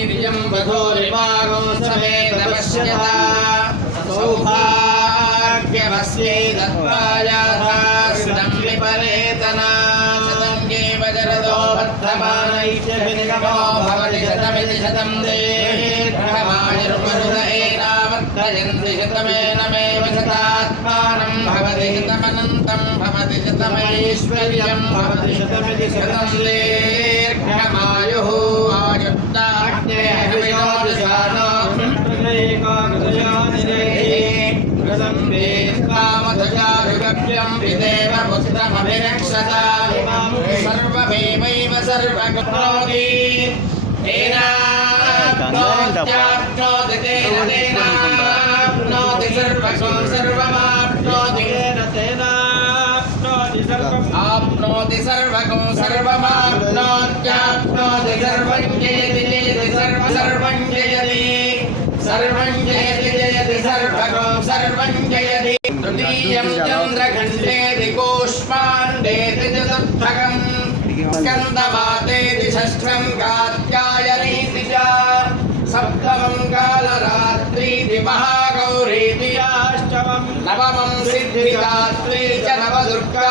वीर्यं वधोरिवारो समे तपश्यता सौभाग्यमस्यै दत्त्वायाधास्तं विपरेतना शतं येव जरदो वर्धमान इच्छभिनिगमो भवति शतमिति शतं देहमायुर्मरुद एनावर्धयन्ति शतमेनमेव शतात्मानं भवति शतमनन्तं भवति शतमैश्वर्यं भवति शतमिति शतं दीर्घमायुः आयु कामधजाभिगभ्यं विदेव पुस्तमभिरक्षता सर्वमेवैव सर्वकरोति तेनाप्नोत्याप्नोति तेन तेनाप्नोति सर्वकं सर्वमाप्नोति आप्नोति सर्वकं सर्वमाप्नोत्याप्नोति सर्वं जयति जयति सर्व सर्वं जयति सर्वं जयति सर्वकं सर्वं जयति तृतीयं चन्द्रखण्डेति कूष्माण्डेति चतुर्थकम् स्कन्दमातेति षष्ठं कात्यायनीति च सप्तमं कालरात्रीति नवमं सिद्धिदात्री च नवदुर्गा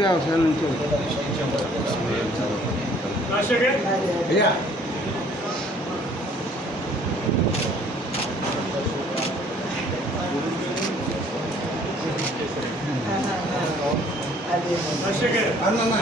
గారు ఒకసారి నుంచి అయ్యా అన్న